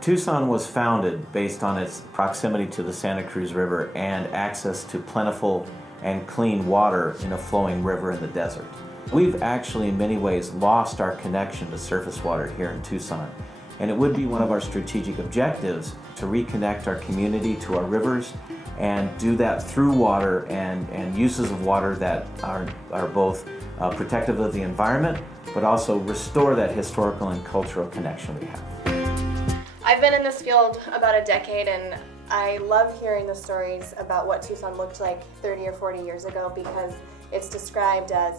Tucson was founded based on its proximity to the Santa Cruz River and access to plentiful and clean water in a flowing river in the desert. We've actually in many ways lost our connection to surface water here in Tucson, and it would be one of our strategic objectives to reconnect our community to our rivers and do that through water and uses of water that are both protective of the environment but also restore that historical and cultural connection we have. I've been in this field about a decade, and I love hearing the stories about what Tucson looked like 30 or 40 years ago, because it's described as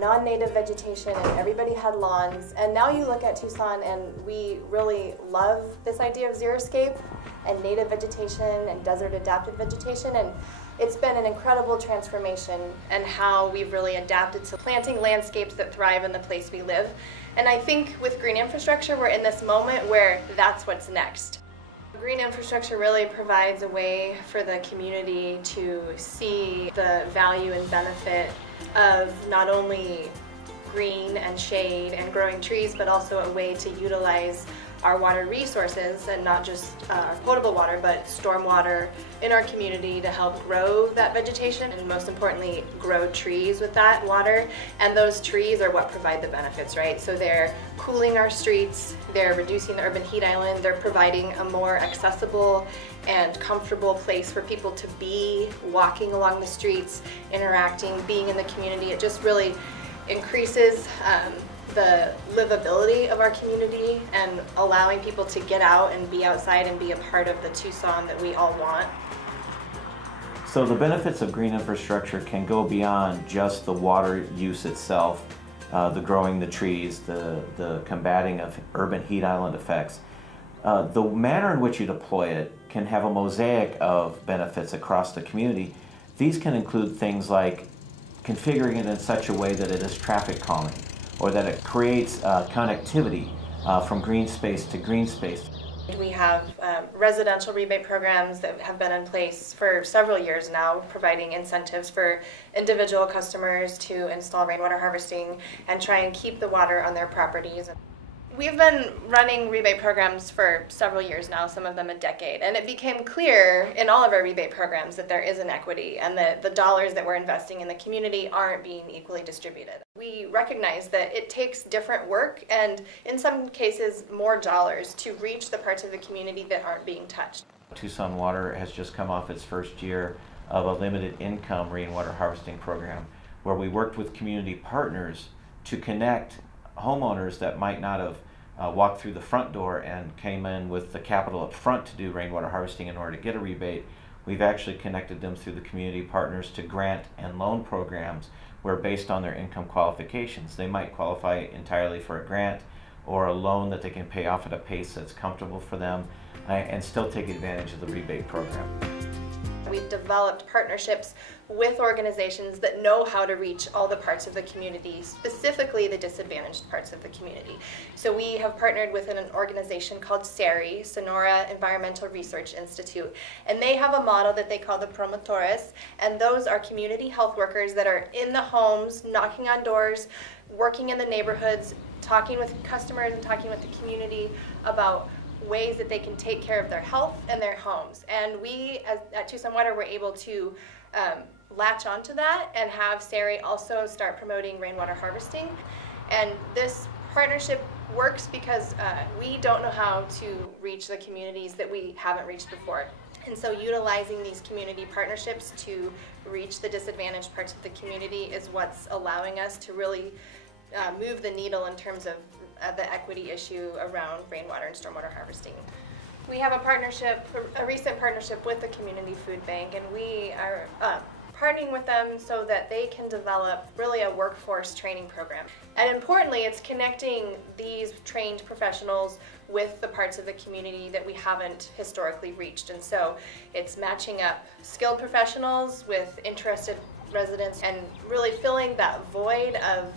non-native vegetation and everybody had lawns. And now you look at Tucson and we really love this idea of xeriscape and native vegetation and desert adapted vegetation, and it's been an incredible transformation in how we've really adapted to planting landscapes that thrive in the place we live. And I think with green infrastructure, we're in this moment where that's what's next. Green infrastructure really provides a way for the community to see the value and benefit of not only green and shade and growing trees, but also a way to utilize our water resources, and not just potable water, but stormwater in our community to help grow that vegetation, and most importantly, grow trees with that water. And those trees are what provide the benefits, right? So they're cooling our streets, they're reducing the urban heat island, they're providing a more accessible and comfortable place for people to be walking along the streets, interacting, being in the community. It just really increases the livability of our community and allowing people to get out and be outside and be a part of the Tucson that we all want. So the benefits of green infrastructure can go beyond just the water use itself, the growing the trees, the combating of urban heat island effects. The manner in which you deploy it can have a mosaic of benefits across the community. These can include things like configuring it in such a way that it is traffic calming, or that it creates connectivity from green space to green space. We have residential rebate programs that have been in place for several years now, providing incentives for individual customers to install rainwater harvesting and try and keep the water on their properties. We've been running rebate programs for several years now, some of them a decade, and it became clear in all of our rebate programs that there is inequity and that the dollars that we're investing in the community aren't being equally distributed. We recognize that it takes different work and in some cases more dollars to reach the parts of the community that aren't being touched. Tucson Water has just come off its first year of a limited income rainwater harvesting program where we worked with community partners to connect homeowners that might not have walked through the front door and came in with the capital up front to do rainwater harvesting in order to get a rebate. We've actually connected them through the community partners to grant and loan programs where, based on their income qualifications, they might qualify entirely for a grant or a loan that they can pay off at a pace that's comfortable for them and still take advantage of the rebate program. We've developed partnerships with organizations that know how to reach all the parts of the community, specifically the disadvantaged parts of the community. So we have partnered with an organization called SERI, Sonora Environmental Research Institute, and they have a model that they call the promotores, and those are community health workers that are in the homes, knocking on doors, working in the neighborhoods, talking with customers and talking with the community about ways that they can take care of their health and their homes. And we at Tucson Water were able to latch onto that and have SERI also start promoting rainwater harvesting. And this partnership works because we don't know how to reach the communities that we haven't reached before. And so utilizing these community partnerships to reach the disadvantaged parts of the community is what's allowing us to really move the needle in terms of the equity issue around rainwater and stormwater harvesting. We have a recent partnership with the Community Food Bank, and we are partnering with them so that they can develop really a workforce training program. And importantly, it's connecting these trained professionals with the parts of the community that we haven't historically reached. And so it's matching up skilled professionals with interested residents and really filling that void of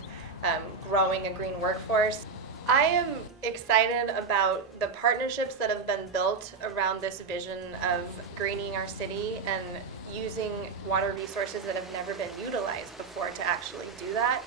growing a green workforce. I am excited about the partnerships that have been built around this vision of greening our city and using water resources that have never been utilized before to actually do that.